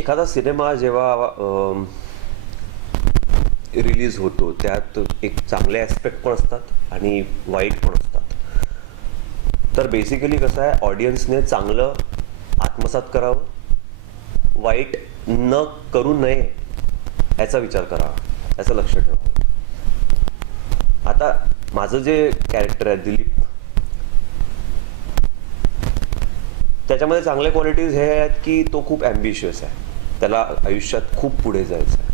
एखादा सिनेमा जेव्हा रिलीज होतो त्यात एक चांगले ॲस्पेक्ट पण असतात आणि वाईट पण असतात. तर बेसिकली कसं आहे, ऑडियन्सने चांगलं आत्मसात करावं, वाईट न करू नये याचा विचार करावा, याचं लक्ष ठेवावं. आता माझं जे कॅरेक्टर आहे दिलीप, त्याच्यामध्ये चांगल्या क्वालिटीज हे आहेत की तो खूप ॲम्बिशियस आहे. त्याला आयुष्यात खूप पुढे जायचं आहे,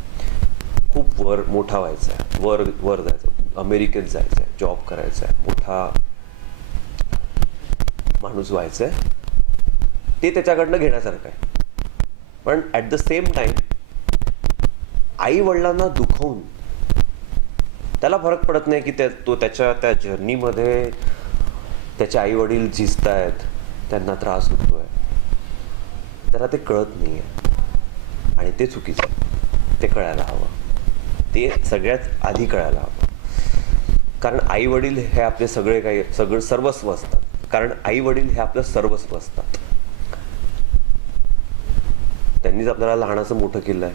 खूप मोठा व्हायचा आहे, वर जायचं, अमेरिकेत जायचं आहे, जॉब करायचा आहे, मोठा माणूस व्हायचं आहे. ते त्याच्याकडनं घेण्यासारखं आहे. पण at the same time I वडिलांना दुखवून त्याला फरक पडत नाही की तो त्याच्या त्या जर्नीमध्ये त्याचे आई वडील झिजत आहेत, त्यांना त्रास होतोय, त्याला ते कळत नाही आहे आणि ते चुकीचं आहे. ते कळायला हवं, ते सगळ्यात आधी कळायला हवं. कारण आई वडील हे आपले सगळे काही सर्वस्व असतात. कारण आई वडील हे आपलं सर्वस्व असतात. त्यांनीच आपल्याला लहानाचं मोठं केलं आहे.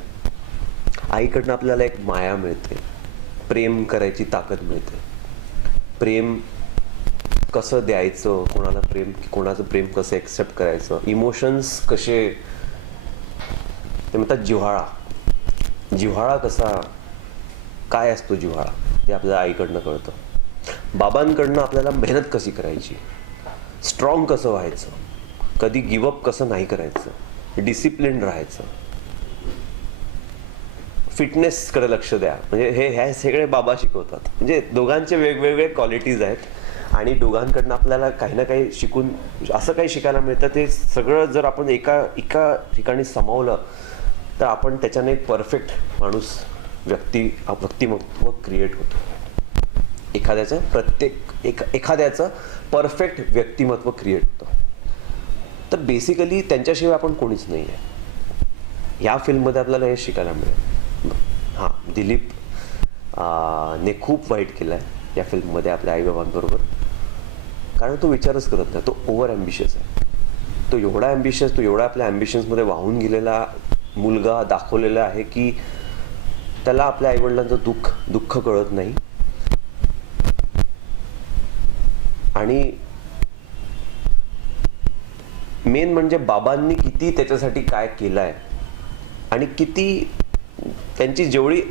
आईकडनं आपल्याला एक माया मिळते, प्रेम करायची ताकद मिळते. प्रेम कसं द्यायचं, कोणाचं प्रेम कसं एक्सेप्ट करायचं, इमोशन्स कसे, ते म्हणतात जिव्हाळा कसा, काय असतो जिव्हाळा, ते आपल्याला आईकडनं कळतं. बाबांकडनं आपल्याला मेहनत कशी करायची, स्ट्रॉंग कसं व्हायचं, कधी गिवअप कसं नाही करायचं, डिसिप्लिन राहायचं, फिटनेसकडे लक्ष द्या. म्हणजे हे सगळे बाबा शिकवतात. म्हणजे दोघांचे वेगवेगळे क्वालिटीज आहेत आणि दोघांकडनं आपल्याला काही ना काही शिकून असं काही शिकायला मिळतं. ते सगळं जर आपण एका ठिकाणी समावलं तर आपण त्याच्याने एक परफेक्ट माणूस व्यक्तिमत्व क्रिएट होतो. एखाद्याचं परफेक्ट व्यक्तिमत्व क्रिएट होतं. तर बेसिकली त्यांच्याशिवाय आपण कोणीच नाही आहे. या फिल्ममध्ये आपल्याला हे शिकायला मिळेल. हां, दिलीप ने खूप वाईट केलं आहे या फिल्ममध्ये आपल्या आईबाबांबरोबर. कारण तो विचारच करत नाही. तो ओव्हर ॲम्बिशियस आहे. तो एवढा ॲम्बिशियस, तो एवढा आपल्या ॲम्बिशन्समध्ये वाहून गेलेला मुलगा दाखवलेला आहे की त्याला आपल्या आईवडिलांचं दुःख कळत नाही. आणि मेन म्हणजे बाबांनी किती त्याच्यासाठी काय केलं आहे आणि किती त्यांची जेवढी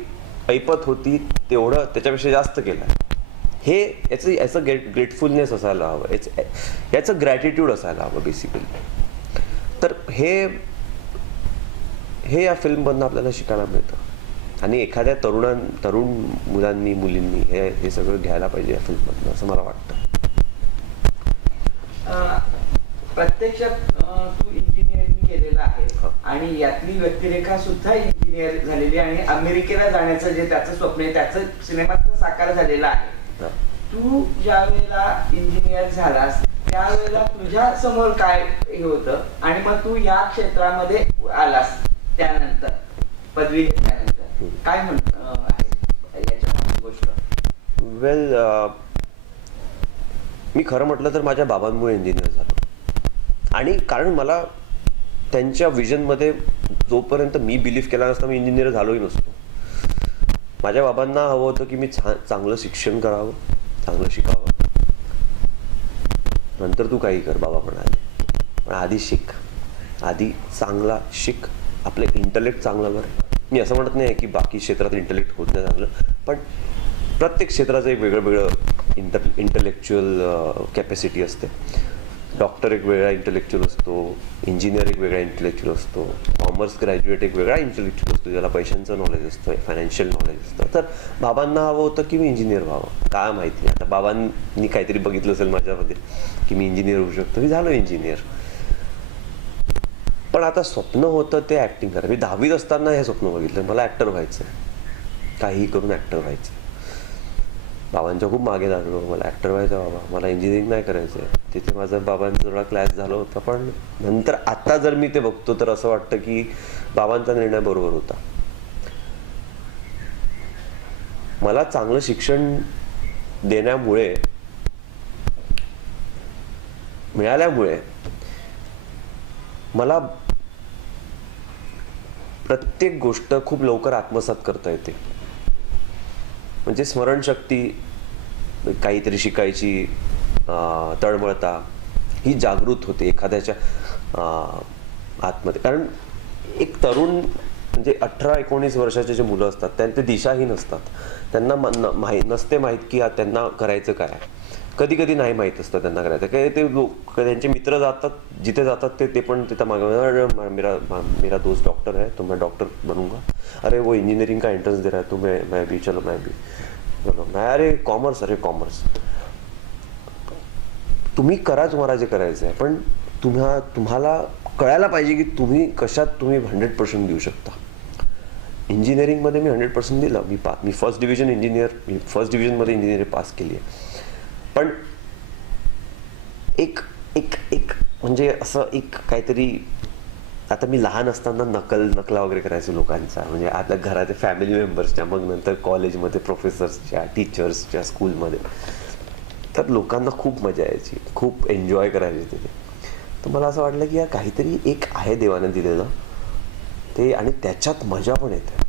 ऐपत होती तेवढं त्याच्यापेक्षा जास्त केलं आहे. हे याचं ग्रेटफुलनेस असायला हवं, याचं ग्रॅटिट्यूड असायला हवं बेसिकली. तर हे या फिल्ममधनं आपल्याला शिकायला मिळतं. आणि एखाद्या तरुण मुलांनी मुलींनी हे सगळं घ्यायला पाहिजे या फिल्ममधनं, असं मला वाटतं. प्रत्यक्षात तू इंजिनिअरिंग केलेलं आहे आणि यातली व्यक्तिरेखा सुद्धा इंजिनियर झालेली आणि अमेरिकेला जाण्याचं जे त्याचं स्वप्न आहे त्याचं सिनेमात साकार झालेलं आहे. तू ज्या वेळेला इंजिनियर झालास त्यावेळेला तुझ्या समोर काय हे होतं आणि मग तू या क्षेत्रामध्ये आलास त्यानंतर पदवी घेतल्यानंतर काय याच्या गोष्ट? वेल, मी खरं म्हटलं तर माझ्या बाबांमुळे इंजिनियर झालो. आणि कारण मला त्यांच्या विजनमध्ये जोपर्यंत मी बिलीव्ह केला नसता मी इंजिनियर झालोही नसतो. माझ्या बाबांना हवं होतं की मी चांगलं शिक्षण करावं, चांगलं शिकावं, नंतर तू काही कर, बाबा म्हणाले. पण आधी शिक, आधी चांगला शिक, आपलं इंटलेक्ट चांगलं कर. मी असं म्हणत नाही की बाकी क्षेत्रात इंटलेक्ट होत नाही चांगलं, पण प्रत्येक क्षेत्राचं एक वेगळं इंटलेक्च्युअल कॅपॅसिटी असते. डॉक्टर एक वेगळा इंटलेक्च्युअल असतो, इंजिनियर एक वेगळा इंटलेक्च्युअल असतो, कॉमर्स ग्रॅज्युएट एक वेगळा इंटलेक्च्युअल असतो, ज्याला पैशांचं नॉलेज असतं, फायनान्शियल नॉलेज असतं. तर बाबांना हवं होतं की मी इंजिनियर व्हावं. काय माहिती, आता बाबांनी काहीतरी बघितलं असेल माझ्यामध्ये की मी इंजिनियर होऊ शकतो, मी झालो इंजिनियर. पण आता स्वप्न होतं ते ॲक्टिंग करायचं. मी 10वीत असताना हे स्वप्न बघितलं, मला ॲक्टर व्हायचं आहे, काहीही करून ॲक्टर व्हायचं. बाबांच्या खूप मागे लागलो, मला ॲक्टर व्हायचं बाबा, मला इंजिनिअरिंग नाही करायचं आहे. तिथे माझं बाबांचा थोडा क्लॅश झाला होता. पण नंतर आता जर मी ते बघतो तर असं वाटतं की बाबांचा निर्णय बरोबर होता. मला चांगलं शिक्षण मिळाल्यामुळे मला प्रत्येक गोष्ट खूप लवकर आत्मसात करता येते. म्हणजे स्मरणशक्ती, काहीतरी शिकायची तळमळता ही जागृत होते एखाद्याच्या आतमध्ये. कारण एक तरुण म्हणजे 18-19 वर्षाचे जे मुलं असतात त्यांचे दिशाहीन असतात. त्यांना नसते माहीत की त्यांना करायचं काय. कधी कधी नाही माहीत असतं त्यांना करायचं काय. ते लोक त्यांचे मित्र जातात जिथे जातात ते पण तिथं मागे मेरा दोस्त डॉक्टर है तो मैं डॉक्टर बनूंगा. अरे वो इंजीनियरिंग का एंट्रेंस दे रहा है तो मैं भी चलो मैं अरे कॉमर्स. तुम्ही करा तुम्हाला जे करायचं आहे, पण तुम्हाला कळायला पाहिजे की तुम्ही कशात तुम्ही 100% देऊ शकता. इंजिनिअरिंगमध्ये मी 100% दिलं. मी फर्स्ट डिव्हिजन इंजिनियर, मी फर्स्ट डिव्हिजनमध्ये इंजिनिअरिंग पास केली आहे. पण एक एक एक म्हणजे असं एक काहीतरी, आता मी लहान असताना नकला वगैरे करायचो लोकांचा, म्हणजे आपल्या घरात फॅमिली मेंबर्सच्या, मग नंतर कॉलेजमध्ये प्रोफेसर्सच्या, टीचर्सच्या, स्कूलमध्ये. तर लोकांना खूप मजा यायची, खूप एन्जॉय करायचे तिथे. तर मला असं वाटलं की यार काहीतरी एक आहे देवानं दिलेलं ते, आणि त्याच्यात मजा पण येते.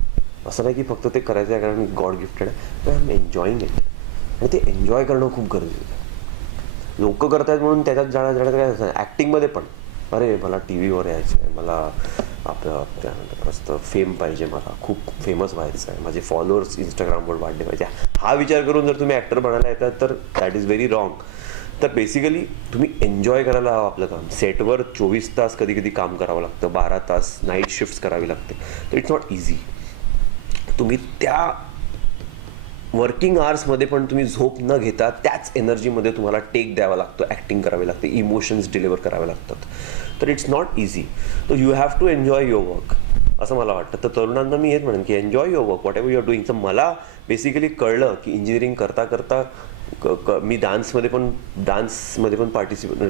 असं नाही की फक्त ते करायचं आहे कारण गॉड गिफ्टेड आहे, पण आय एम एन्जॉईंग इट. आणि ते एन्जॉय करणं खूप गरजेचं आहे. लोक करत आहेत म्हणून त्याच्यात जाण्यात काय असं. ॲक्टिंगमध्ये पण अरे मला टी व्हीवर यायचं आहे, मला आपलं त्यानंतर मस्त फेम पाहिजे, मला खूप फेमस व्हायचं आहे, माझे फॉलोअर्स इंस्टाग्रामवर वाढले पाहिजे, हा विचार करून जर तुम्ही ॲक्टर बनायला येतात तर दॅट इज व्हेरी रॉंग. तर बेसिकली तुम्ही एन्जॉय करायला हवं आपलं काम. सेटवर 24 तास कधी कधी काम करावं लागतं, 12 तास नाईट शिफ्ट्स करावी लागते. तर इट्स नॉट इझी. तुम्ही त्या वर्किंग आवर्समध्ये पण तुम्ही झोप न घेता त्याच एनर्जीमध्ये तुम्हाला टेक द्यावा लागतो, ॲक्टिंग करावी लागते, इमोशन्स डिलिव्हर करावे लागतात. तर इट्स नॉट इझी. तर you have to enjoy your work, असं मला वाटतं. तर तरुणांना मी हेच म्हणेन की enjoy your work, whatever you are doing. तर मला बेसिकली कळलं की इंजिनिअरिंग करता करता मी डान्समध्ये पण पार्टिसिपेट,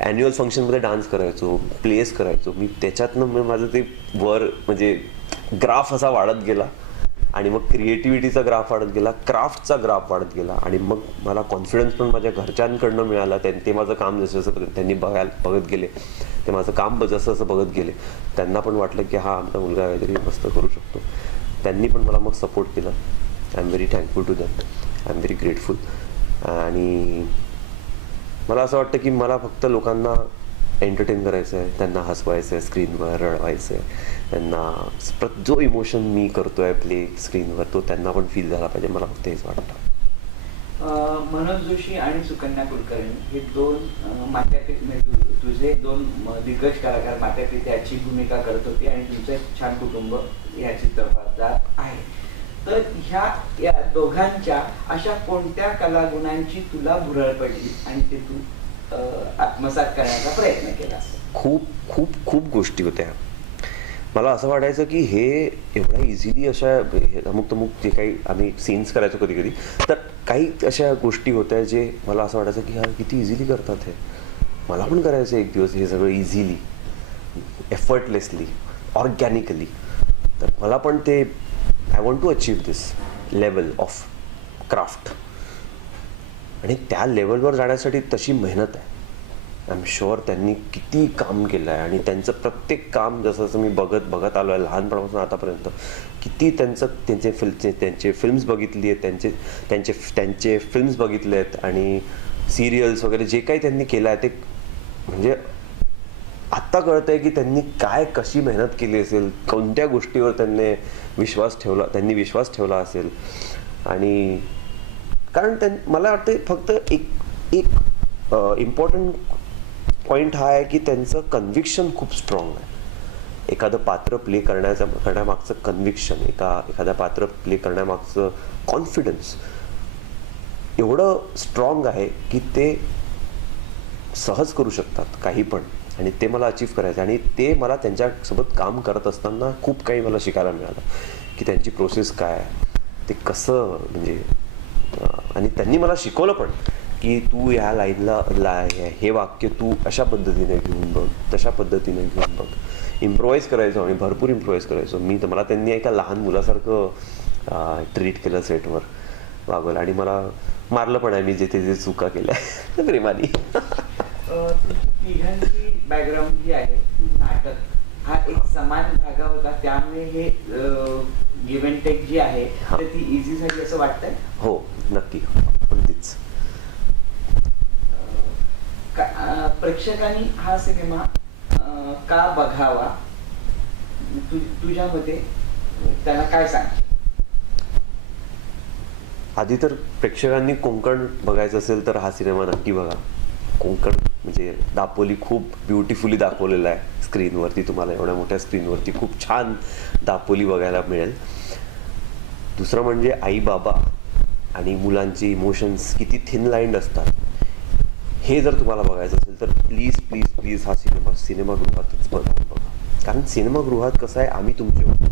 ॲन्युअल फंक्शनमध्ये डान्स करायचो, प्लेस करायचो मी. त्याच्यातनं माझं ते म्हणजे ग्राफ असा वाढत गेला, आणि मग क्रिएटिव्हिटीचा ग्राफ वाढत गेला, क्राफ्टचा ग्राफ वाढत गेला, आणि मग मला कॉन्फिडन्स पण माझ्या घरच्यांकडनं मिळाला. ते माझं काम जसं जसं त्यांनी बघत गेले, ते माझं काम जसं जसं बघत गेले, त्यांना पण वाटलं की हा आमचा मुलगा काहीतरी मस्त करू शकतो. त्यांनी पण मला मग सपोर्ट केला. I am very thankful to them, I am very grateful. आणि मला असं वाटतं की मला फक्त लोकांना एंटरटेन करायचं आहे, त्यांना हसवायचं आहे, स्क्रीनवर रडवायचं आहे, त्यांना जो इमोशन मी करतो आहे प्ले स्क्रीनवर तो त्यांना पण फील झाला पाहिजे. मला फक्त हेच वाटतं. मनोज जोशी आणि सुकन्या कुलकर्णी हे दोन माथ्यापीठ, तुझे दोन दिग्गज कलाकार माथ्यापीठ याची भूमिका करत होती, आणि तुमचं एक छान कुटुंब याची जबाबदार आहे. तर या दोघांच्या अशा कोणत्या कलागुणांची तुला भुरळ पडली आणि ते तू आत्मसात करण्याचा प्रयत्न केला? खूप खूप खूप गोष्टी होत्या. मला असं वाटायचं की हे एवढ्या इझिली अशा अमुक जे काही आम्ही सीन्स करायचो कधी कधी, तर काही अशा गोष्टी होत्या जे मला असं वाटायचं की हा किती इझिली करतात हे. मला पण करायचं एक दिवस हे सगळं इझिली, एफर्टलेसली, ऑर्गॅनिकली. तर मला पण ते I want to achieve this level of craft. आणि त्या लेवलवर जाण्यासाठी तशी मेहनत आहे. आय एम शुअर त्यांनी किती काम केलं आहे, आणि त्यांचं प्रत्येक काम जसं जसं मी बघत आलो आहे लहानपणापासून आतापर्यंत, किती त्यांचे फिल्म्स बघितली आहेत, त्यांचे फिल्म्स बघितले आहेत, आणि सिरियल्स वगैरे जे काही त्यांनी केलं आहे ते म्हणजे आत्ता कळतं आहे की त्यांनी कशी मेहनत केली असेल, कोणत्या गोष्टीवर त्यांनी विश्वास ठेवला असेल. आणि कारण मला वाटतं फक्त एक इम्पॉर्टंट पॉईंट हा आहे की त्यांचं कन्व्हिक्शन खूप स्ट्रॉंग आहे. एखादं पात्र प्ले करण्यामागचं कन्व्हिक्शन, एखादा पात्र प्ले करण्यामागचं कॉन्फिडन्स एवढं स्ट्रॉंग आहे की ते सहज करू शकतात काही पण, आणि ते मला अचीव्ह करायचं. आणि ते मला त्यांच्यासोबत काम करत असताना खूप काही मला शिकायला मिळालं की त्यांची प्रोसेस काय आहे, ते कसं म्हणजे. आणि त्यांनी मला शिकवलं पण की तू ह्या लाईनला हे वाक्य तू अशा पद्धतीने घेऊन बघ, तशा पद्धतीने घेऊन बघ. इम्प्रोवाईज करायचो आणि भरपूर इम्प्रोवाईज करायचो मी. तर मला त्यांनी एका लहान मुलासारखं ट्रीट केलं सेटवर वागवलं, आणि मला मारलं पण आहे मी जे चुका केल्या प्रेमाने. तिघांची बॅकग्राऊंड जी आहे ती नाटक हा एक समान धागा होता, त्यामुळे हे गिव्ह अँड टेक जी आहे तर ती इझी झाली असं वाटतंय. हो नक्की, पण तीच. प्रेक्षकांनी हा सिनेमा का बघावा तुझ्या मते, त्यांना काय सांगशील? आधी तर प्रेक्षकांनी कोकण बघायचं असेल तर हा सिनेमा नक्की बघा. कोकण म्हणजे दापोली खूप ब्युटिफुली दाखवलेला आहे स्क्रीनवरती. तुम्हाला एवढ्या मोठ्या स्क्रीनवरती खूप छान दापोली बघायला मिळेल. दुसरं म्हणजे आई बाबा आणि मुलांचे इमोशन्स किती थिन लाईन्ड असतात हे जर तुम्हाला बघायचं असेल तर प्लीज प्लीज प्लीज हा सिनेमागृहातच बघा. कारण सिनेमागृहात कसं आहे, आम्ही तुमचे होतो,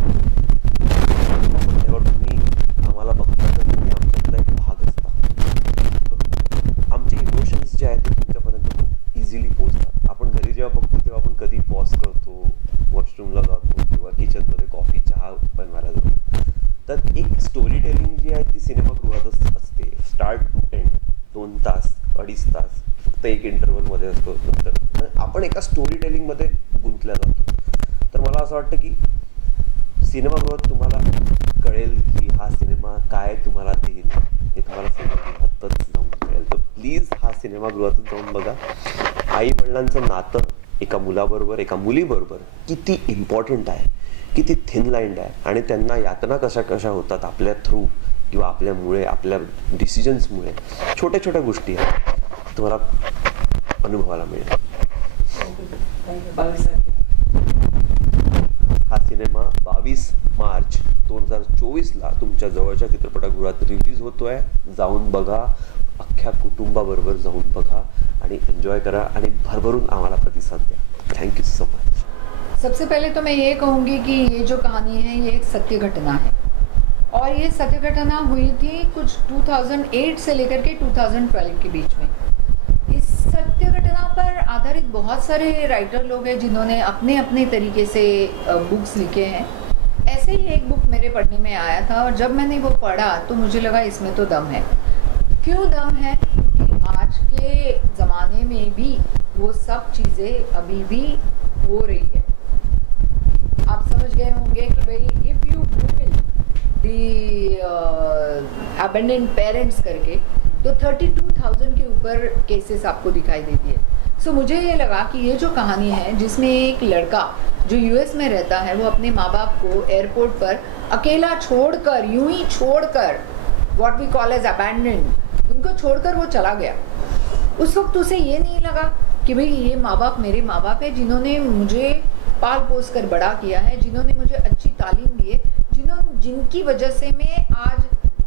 तुम्ही आम्हाला बघता तर तुम्ही आमच्यातला एक भाग असता. आमचे इमोशन्स जे आहेत ते तुमच्यापर्यंत खूप इझिली पोहोचतात. आपण घरी जेव्हा बघतो तेव्हा आपण कधी पॉज करतो, वॉशरूमला जातो किंवा किचनमध्ये कॉफी चहा बनवायला जातो. तर एक स्टोरी टेलिंग जी आहे ती सिनेमागृहातच असते. स्टार्ट टू एंड 2 तास 2.5 तास फक्त एक इंटरव्हलमध्ये असतो. नंतर आपण एका स्टोरी टेलिंगमध्ये गुंतल्या जातो. तर मला असं वाटतं की सिनेमागृहात तुम्हाला कळेल की हा सिनेमा काय तुम्हाला देईल हे तुम्हाला सिनेमागृहातच जाऊन कळेल. तर प्लीज हा सिनेमागृहातच जाऊन बघा. आई वडिलांचं नातं एका मुलाबरोबर एका मुलीबरोबर किती इम्पॉर्टंट आहे, किती थिन लाईन्ड आहे आणि त्यांना यातना कशा कशा होतात आपल्या थ्रू किंवा आपल्यामुळे, आपल्या डिसिजन्समुळे. छोट्या छोट्या गोष्टी आहेत तुम्हाला अनुभवायला मिळेल. हा सिनेमा 22 मार्च 2024ला तुमच्या जवळच्या चित्रपटगृहात रिलीज होतोय. जाऊन बघा, अख्ख्या कुटुंबाबरोबर जाऊन बघा आणि एन्जॉय करा आणि भरभरून आम्हाला प्रतिसाद द्या. Thank you so much. सबसे पहले तो मैं ये कहूँगी कि ये जो कहानी है ये एक सत्य घटना है और ये सत्य घटना हुई थी कुछ 2008 से लेकर के 2012 के बीच में. इस सत्य घटना पर आधारित बहुत सारे राइटर लोग हैं जिन्होंने अपने अपने तरीके से बुक्स लिखे हैं. ऐसे ही एक बुक मेरे पढ़ने में आया था और जब मैंने वो पढ़ा तो मुझे लगा इसमें तो दम है. क्यों दम है? क्योंकि आज के ज़माने में भी वो सब चीज़ें अभी भी हो रही है. आप समझ गए होंगे कि भाई if you Google the abandoned parents करके तो 32,000 के ऊपर केसेस आपको दिखाई देती है. सो मुझे ये लगा कि ये जो कहानी है जिसमें एक लड़का जो यूएस में रहता है वो अपने माँ बाप को एयरपोर्ट पर अकेला छोड़कर, यूं ही छोड़कर, what we call as abandoned, उनको छोड़कर वो चला गया. उस वक्त उसे ये नहीं लगा कि भाई ये माँ बाप मेरे माँ बाप है जिन्होंने मुझे पाल पोस कर बड़ा किया है, जिन्होंने मुझे अच्छी तालीम दी है, जिनकी वजह से मैं आज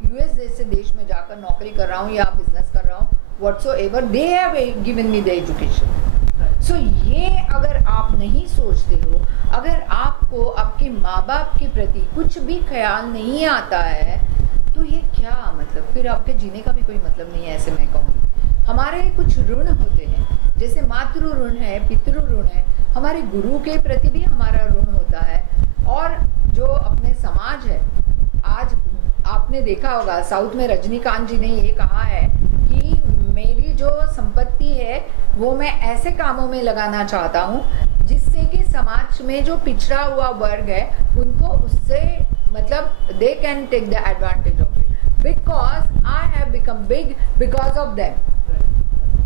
यूएस जैसे देश में जाकर नौकरी कर रहा हूँ या बिजनेस कर रहा हूँ. Whatsoever they have given me the education. So ये अगर आप नहीं सोचते हो, अगर आपको आपके माँ बाप के प्रति कुछ भी ख्याल नहीं आता है तो ये क्या मतलब, फिर आपके जीने का भी कोई मतलब नहीं है. ऐसे मैं कहूँगी हमारे कुछ ऋण होते हैं, जैसे मातृ ऋण है, पितृ ऋण है, हमारे गुरु के प्रति भी हमारा ऋण होता है. और जो अपने समाज है, आज आपने देखा होगा साउथ में रजनीकांत जी ने ये कहा है कि मेरी जो संपत्ति है वो मैं ऐसे कामों में लगाना चाहता हूँ जिससे कि समाज में जो पिछड़ा हुआ वर्ग है उनको उससे मतलब they can take the advantage of it because I have become big because of them.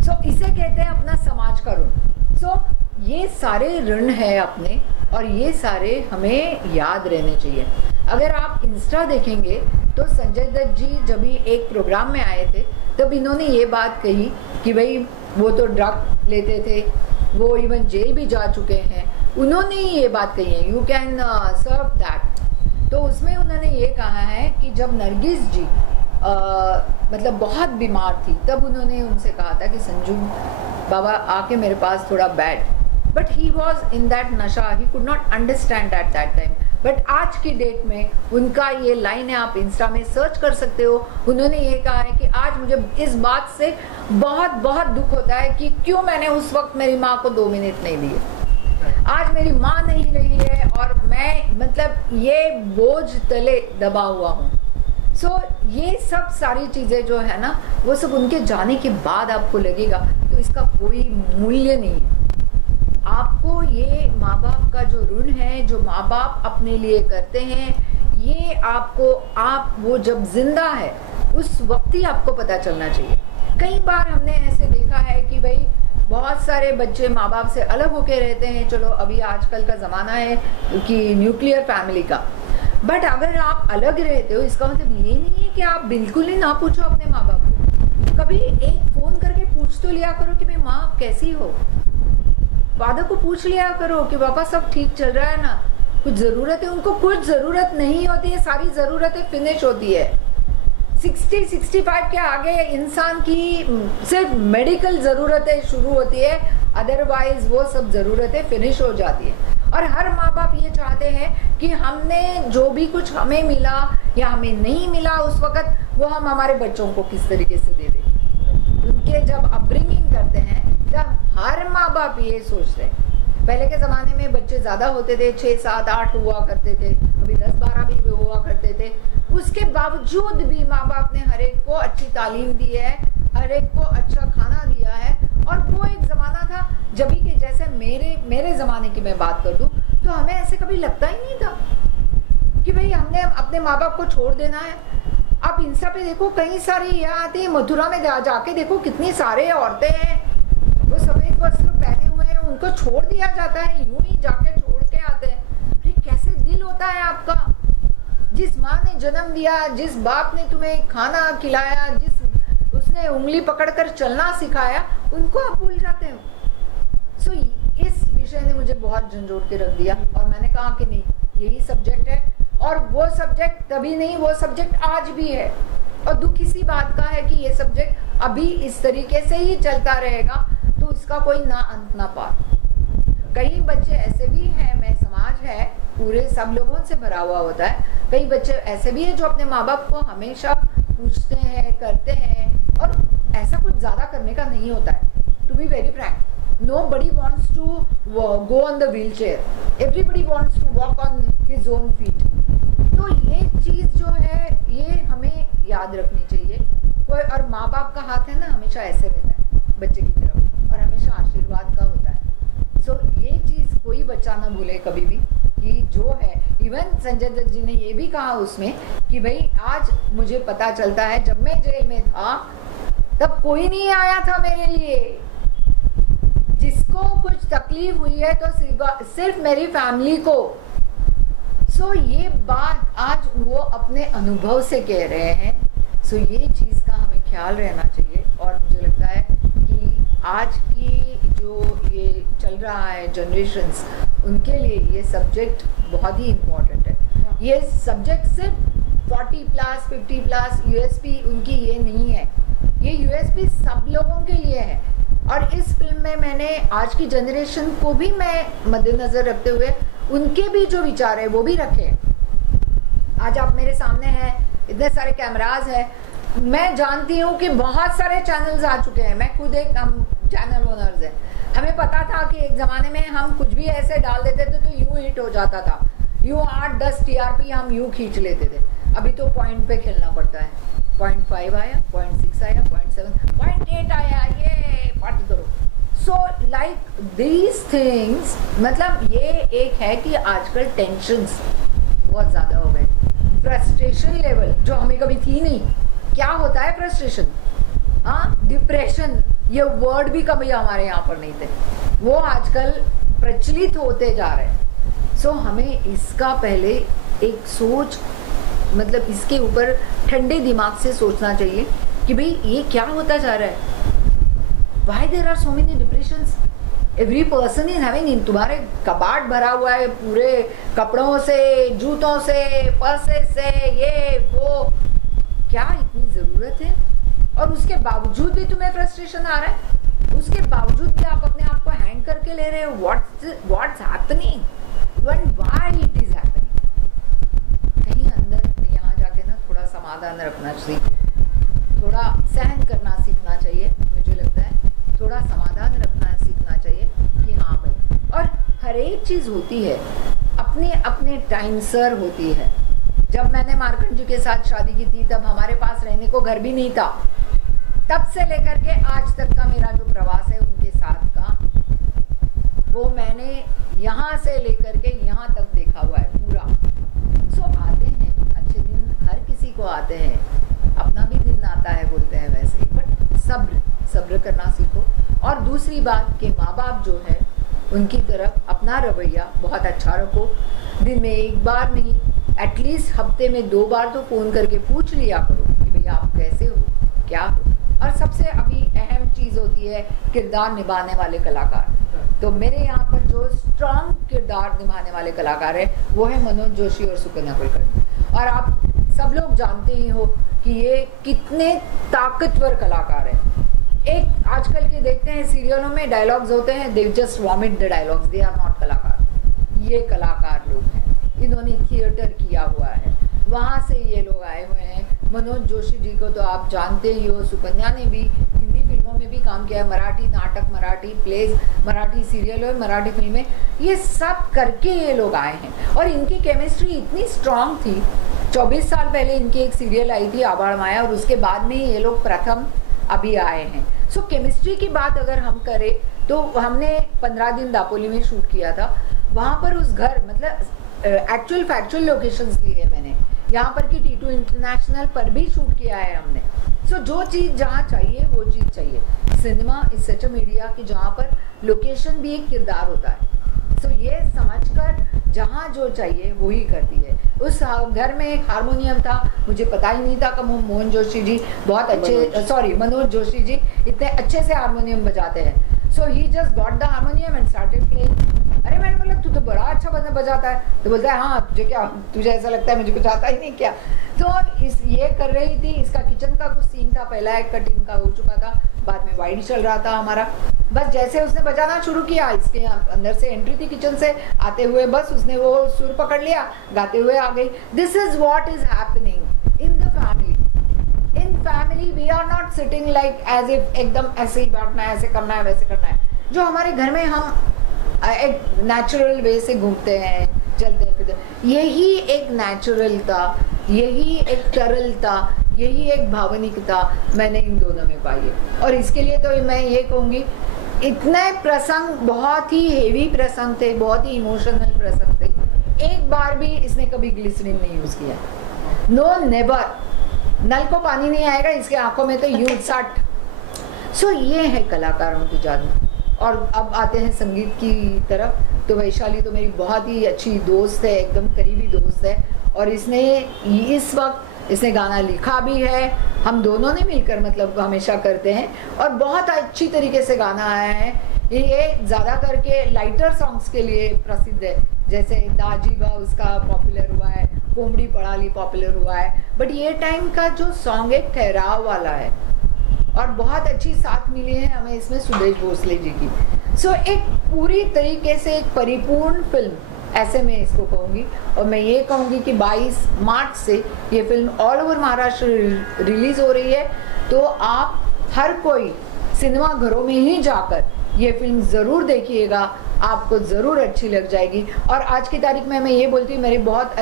So इसे कहते हैं अपना समाज का ऋण. सो ये सारे ऋण है अपने और ये सारे हमें याद रहने चाहिए. अगर आप इंस्टा देखेंगे तो संजय दत्त जी जब भी एक प्रोग्राम में आए थे तब इन्होंने ये बात कही कि भाई वो तो ड्रग लेते थे, वो इवन जेल भी जा चुके हैं. उन्होंने ही ये बात कही है, यू कैन सर्व दैट. तो उसमें उन्होंने ये कहा है कि जब नरगिस जी मतलब बहुत बीमार थी तब उन्होंने उनसे कहा था कि संजू बाबा आके मेरे पास थोड़ा बैठ. But he was in that नशा, he could not understand at that time. But आज की डेट में उनका ये लाइन है, आप इंस्टा में सर्च कर सकते हो. उन्होंने ये कहा है कि आज मुझे इस बात से बहुत बहुत दुख होता है कि क्यों मैंने उस वक्त मेरी माँ को 2 मिनट नहीं दिए. आज मेरी माँ नहीं रही है और मैं मतलब ये बोझ तले दबा हुआ हूँ. सो ये सब सारी चीज़ें जो है ना वो सब उनके जाने के बाद आपको लगेगा तो इसका कोई मूल्य नहीं है. आपको ये माँ बाप का जो ऋण है, जो माँ बाप अपने लिए करते हैं, ये आपको, आप वो जब जिंदा है उस वक्त ही आपको पता चलना चाहिए। कई बार हमने ऐसे देखा है कि भाई बहुत सारे बच्चे माँ बाप से अलग होके रहते हैं। चलो अभी आजकल का ज़माना है कि न्यूक्लियर फैमिली का, बट अगर आप अलग रहते हो इसका मतलब ये नहीं है कि आप बिल्कुल ही ना पूछो अपने माँ बाप को। कभी एक फ़ोन करके पूछ तो लिया करो कि भाई माँ कैसी हो। फादर को पूछ लिया करो कि पापा सब ठीक चल रहा है ना, कुछ ज़रूरत है। उनको कुछ ज़रूरत नहीं होती है, सारी ज़रूरतें फिनिश होती है। 60-65 के आगे इंसान की सिर्फ मेडिकल ज़रूरतें शुरू होती है, अदरवाइज वो सब ज़रूरतें फिनिश हो जाती है। और हर माँ बाप ये चाहते हैं कि हमने जो भी कुछ हमें मिला या हमें नहीं मिला उस वक़्त, वो हम हमारे बच्चों को किस तरीके से दे दें। उनके जब अपब्रिंगिंग करते हैं तब हर माँ बाप ये सोचते हैं। पहले के ज़माने में बच्चे ज़्यादा होते थे, 6, 7, 8 हुआ करते थे, अभी 10, 12 भी हुआ करते थे। उसके बावजूद भी माँ बाप ने हर एक को अच्छी तालीम दी है, हर एक को अच्छा खाना दिया है। और वो एक ज़माना था जब भी कि जैसे मेरे ज़माने की मैं बात कर दूँ तो हमें ऐसे कभी लगता ही नहीं था कि भाई हमने अपने माँ बाप को छोड़ देना है। आप इंस्टा पे देखो, कई सारी यहाँ आती है, मथुरा में जाके देखो कितनी सारे औरतें हैं, वो सफ़ेद वस्त्र पहने हुए हैं, उनको छोड़ दिया जाता है, यूं ही जाके छोड़ के आते हैं। अरे कैसे दिल होता है आपका। जिस माँ ने जन्म दिया, जिस बाप ने तुम्हें खाना खिलाया, उसने उंगली पकड़कर चलना सिखाया, उनको आप भूल जाते हो। सो इस विषय ने मुझे बहुत झंझोड़ के रख दिया और मैंने कहा कि नहीं, यही सब्जेक्ट है। और वो सब्जेक्ट तभी नहीं, वो सब्जेक्ट आज भी है। और दुख इसी बात का है कि ये सब्जेक्ट अभी इस तरीके से ही चलता रहेगा तो इसका कोई ना अंत ना पार। कई बच्चे ऐसे भी हैं, मैं समाज है पूरे सब लोगों से भरा हुआ होता है, कई बच्चे ऐसे भी हैं जो अपने माँ बाप को हमेशा पूछते हैं, करते हैं, और ऐसा कुछ ज़्यादा करने का नहीं होता है। To be very frank, nobody wants to go on the wheelchair, everybody wants to walk on his own feet। तो ये चीज़ जो है ये हमें याद रखनी चाहिए। कोई और माँ बाप का हाथ है ना हमेशा ऐसे रहता है बच्चे की तरफ और हमेशा आशीर्वाद का होता है। सो ये चीज़ कोई बच्चा ना भूले कभी भी कि जो है। इवन संजय दत्त जी ने ये भी कहा उसमें कि भाई आज मुझे पता चलता है जब मैं जेल में था तब कोई नहीं आया था मेरे लिए, जिसको कुछ तकलीफ हुई है तो सिर्फ मेरी फैमिली को। सो ये बात आज वो अपने अनुभव से कह रहे हैं। सो ये चीज़ का हमें ख्याल रहना चाहिए। और मुझे लगता है कि आज की जो ये चल रहा है जनरेशन्स, उनके लिए ये सब्जेक्ट बहुत ही इम्पोर्टेंट है। ये सब्जेक्ट सिर्फ 40+, 50+ यूएसपी उनकी ये नहीं है, ये यूएसपी सब लोगों के लिए है। और इस फिल्म में मैंने आज की जनरेशन को भी मैं मद्देनज़र रखते हुए उनके भी जो विचार है वो भी रखे। आज आप मेरे सामने हैं, इतने सारे कैमराज हैं, मैं जानती हूँ कि बहुत सारे चैनल्स आ चुके हैं, मैं खुद एक हम चैनल ओनर्स हैं। हमें पता था कि एक ज़माने में हम कुछ भी ऐसे डाल देते थे तो यूँ हिट हो जाता था, यूँ 8-10 TRP हम यूँ खींच लेते थे। अभी तो पॉइंट पे खेलना पड़ता है। 0.5 आया, 0.6 आया, 0.7, 0.8 आया, ये पार्टी करो। सो लाइक दीज थिंग्स, मतलब ये एक है कि आजकल टेंशन्स बहुत ज़्यादा हो गए, फ्रस्ट्रेशन लेवल जो हमें कभी थी नहीं। क्या होता है फ्रस्ट्रेशन? हाँ, डिप्रेशन, ये वर्ड भी कभी हमारे यहाँ पर नहीं थे, वो आजकल प्रचलित होते जा रहे हैं। सो हमें इसका पहले एक सोच, मतलब इसके ऊपर ठंडे दिमाग से सोचना चाहिए कि भाई ये क्या होता जा रहा है। Why there are so many depressions? Every person is having, तुम्हारे कबाड़ भरा हुआ है पूरे कपड़ों से, जूतों से, पर्सेस से, ये वो, क्या इतनी ज़रूरत है? और उसके बावजूद भी तुम्हें फ्रस्ट्रेशन आ रहा है, उसके बावजूद भी आप अपने आप को हैंग करके ले रहे हो। What's happening? Why it is happening? कहीं अंदर यहाँ जाके ना थोड़ा समाधान रखना सीखो, थोड़ा सहन करना सीखना चाहिए। मुझे लगता है थोड़ा समाधान रखना सीखना चाहिए कि हाँ भाई, और हर एक चीज़ होती है अपने अपने टाइम सर होती है। जब मैंने मार्कंड जी के साथ शादी की थी तब हमारे पास रहने को घर भी नहीं था। तब से लेकर के आज तक का मेरा जो प्रवास है उनके साथ का, वो मैंने यहाँ से लेकर के यहाँ तक देखा हुआ है पूरा। सो आते हैं अच्छे दिन, हर किसी को आते हैं, अपना भी दिन आता है बोलते हैं वैसे ही, बट सब्र करना सीखो। और दूसरी बात कि माँ बाप जो है उनकी तरफ अपना रवैया बहुत अच्छा रखो। दिन में एक बार नहीं, एटलीस्ट हफ्ते में 2 बार तो फ़ोन करके पूछ लिया करो कि भैया आप कैसे हो, क्या हो। और सबसे अभी अहम चीज़ होती है किरदार निभाने वाले कलाकार। तो मेरे यहाँ पर जो स्ट्रॉन्ग किरदार निभाने वाले कलाकार है वो है मनोज जोशी और सुकन्या कुलकर्णी। और आप सब लोग जानते ही हो कि ये कितने ताकतवर कलाकार हैं। एक आजकल के देखते हैं सीरियलों में डायलॉग्स होते हैं, they just vomit the dialogues, they are not कलाकार। ये कलाकार लोग हैं, इन्होंने थिएटर किया हुआ है, वहाँ से ये लोग आए हुए हैं। मनोज जोशी जी को तो आप जानते ही हो, सुकन्या ने भी हिंदी फिल्मों में भी काम किया है, मराठी नाटक, मराठी प्लेज, मराठी सीरियल और मराठी फिल्में, ये सब करके ये लोग आए हैं। और इनकी केमिस्ट्री इतनी स्ट्रांग थी। 24 साल पहले इनकी एक सीरियल आई थी आबाड़ माया, और उसके बाद में ये लोग प्रथम अभी आए हैं। सो केमिस्ट्री की बात अगर हम करें तो हमने 15 दिन दापोली में शूट किया था। वहाँ पर उस घर, मतलब एक्चुअल फैक्चुअल लोकेशंस लिए मैंने, यहाँ पर की T2 इंटरनेशनल पर भी शूट किया है हमने। सो जो चीज़ जहाँ चाहिए वो चीज़ चाहिए। Cinema is such a media कि जहाँ पर लोकेशन भी एक किरदार होता है। सो ये समझकर जहाँ जो चाहिए वही करती है। उस घर में एक हारमोनियम था, मुझे पता ही नहीं था कि मोहन जोशी जी बहुत अच्छे, सॉरी मनोज जोशी जी इतने अच्छे से हारमोनियम बजाते हैं। So he just got the harmonium and started playing. अरे मैंने बोला तू तो बड़ा अच्छा बजाता है। तो बोलता है हाँ तुझे क्या, तुझे ऐसा लगता है मुझे कुछ आता ही नहीं क्या। तो इस ये कर रही थी, इसका किचन का कुछ सीन था, पहला एक कटिंग का हो चुका था, बाद में वाइड चल रहा था हमारा। बस जैसे उसने बजाना शुरू किया, इसके अंदर से एंट्री थी किचन से आते हुए, बस उसने वो सुर पकड़ लिया, गाते हुए आ गई। This is what is happening in the family. In family we are not sitting like as if एकदम ऐसे ही बैठना है, ऐसे करना है, वैसे करना है। जो हमारे घर में हम एक नेचुरल वे से घूमते हैं, चलते हैं फिरते, यही एक नेचुरलता, यही एक तरलता, यही एक भावनिकता मैंने इन दोनों में पाई है। और इसके लिए तो मैं ये कहूँगी, इतने प्रसंग, बहुत ही हेवी प्रसंग थे, बहुत ही इमोशनल प्रसंग थे, एक बार भी इसने कभी ग्लिसरीन नहीं यूज़ किया। No never. नल को पानी नहीं आएगा, इसके आंखों में तो यूं सट। सो ये है कलाकारों की जादू। और अब आते हैं संगीत की तरफ। तो वैशाली तो मेरी बहुत ही अच्छी दोस्त है, एकदम करीबी दोस्त है, और इसने इस वक्त इसने गाना लिखा भी है, हम दोनों ने मिलकर मतलब हमेशा करते हैं, और बहुत अच्छी तरीके से गाना आया है। ये ज़्यादा करके लाइटर सॉन्ग्स के लिए प्रसिद्ध है, जैसे दाजीबा उसका पॉपुलर हुआ है, कोमड़ी पड़ाली पॉपुलर हुआ है, बट ये टाइम का जो सॉन्ग एक ठहराव वाला है, और बहुत अच्छी साथ मिली है हमें इसमें सुदेश भोसले जी की। सो एक पूरी तरीके से एक परिपूर्ण फिल्म, ऐसे मैं इसको कहूँगी। और मैं ये कहूँगी कि 22 मार्च से ये film all over Maharashtra release हो रही है। तो आप हर कोई सिनेमा घरों में ही जाकर ये फिल्म ज़रूर देखिएगा, आपको ज़रूर अच्छी लग जाएगी। और आज की तारीख में मैं ये बोलती हूँ, मेरी बहुत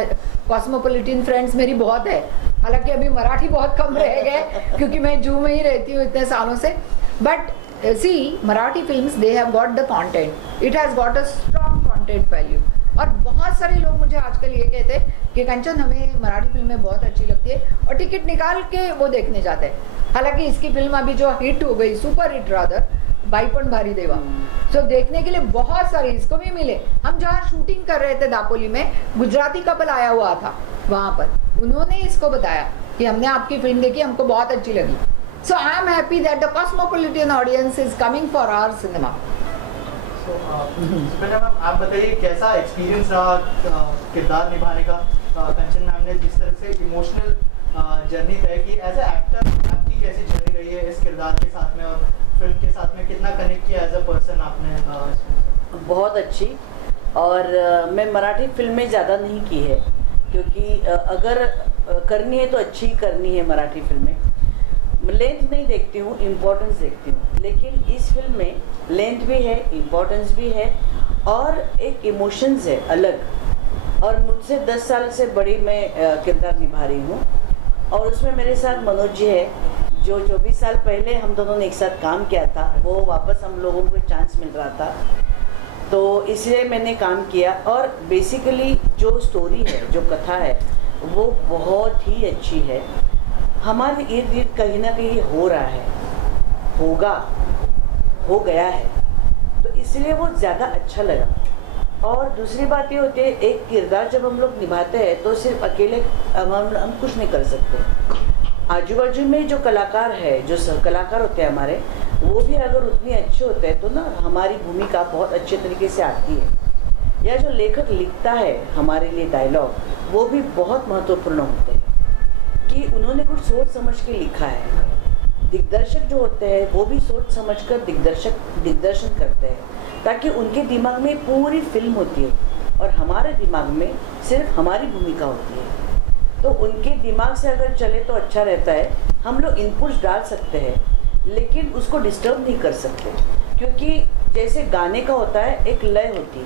कॉस्मोपॉलिटन फ्रेंड्स मेरी बहुत है, हालांकि अभी मराठी बहुत कम रह गए क्योंकि मैं जू में ही रहती हूँ इतने सालों से। But see Marathi films, they have got the content, it has got a strong content value. और बहुत सारे लोग मुझे आजकल ये कहते हैं कि कंचन हमें मराठी फिल्में बहुत अच्छी लगती है, और टिकट निकाल के वो देखने जाते हैं। हालांकि इसकी फिल्म अभी जो हिट हो गई, सुपर हिट रादर, बाईपन भारी देवा, तो देखने के लिए बहुत सारे इसको भी मिले। हम जहाँ शूटिंग कर रहे थे दापोली में, गुजराती कपल आया हुआ था वहाँ पर, उन्होंने इसको बताया कि हमने आपकी फिल्म देखी, हमको बहुत अच्छी लगी। So I am happy that the cosmopolitan audience is coming for our cinema. Ma'am आप बताइए कैसा एक्सपीरियंस रहा किरदार निभाने का। कंचन मैम ने जिस तरह से इमोशनल जर्नी तय की, एज ए एक्टर आपकी कैसी जर्नी रही है इस किरदार के साथ में, और फिल्म के साथ में कितना कनेक्ट किया एज अ पर्सन आपने? बहुत अच्छी। और मैं मराठी फिल्में ज़्यादा नहीं की है, क्योंकि अगर करनी है तो अच्छी करनी है मराठी फिल्में। लेंथ नहीं देखती हूँ, इम्पोर्टेंस देखती हूँ। लेकिन इस फिल्म में लेंथ भी है, इम्पोर्टेंस भी है, और एक इमोशंस है अलग। और मुझसे 10 साल से बड़ी मैं किरदार निभा रही हूँ, और उसमें मेरे साथ मनोज जी है, जो 24 साल पहले हम दोनों ने एक साथ काम किया था, वो वापस हम लोगों को चांस मिल रहा था। तो इसलिए मैंने काम किया। और बेसिकली जो स्टोरी है, जो कथा है, वो बहुत ही अच्छी है। हमारे इर्द गिर्द कहीं ना कहीं हो रहा है, होगा, हो गया है, तो इसलिए वो ज़्यादा अच्छा लगा। और दूसरी बात ये होती है, एक किरदार जब हम लोग निभाते हैं तो सिर्फ अकेले हम कुछ नहीं कर सकते। आजू बाजू में जो कलाकार है, जो कलाकार होते हैं हमारे, वो भी अगर उतने अच्छे होते हैं तो ना हमारी भूमिका बहुत अच्छे तरीके से आती है। या जो लेखक लिखता है हमारे लिए डायलॉग, वो भी बहुत महत्वपूर्ण होते हैं कि उन्होंने कुछ सोच समझ के लिखा है। दिग्दर्शक जो होते हैं वो भी सोच समझकर दिग्दर्शन करते हैं, ताकि उनके दिमाग में पूरी फिल्म होती है और हमारे दिमाग में सिर्फ हमारी भूमिका होती है। तो उनके दिमाग से अगर चले तो अच्छा रहता है। हम लोग इनपुट्स डाल सकते हैं लेकिन उसको डिस्टर्ब नहीं कर सकते, क्योंकि जैसे गाने का होता है एक लय होती है,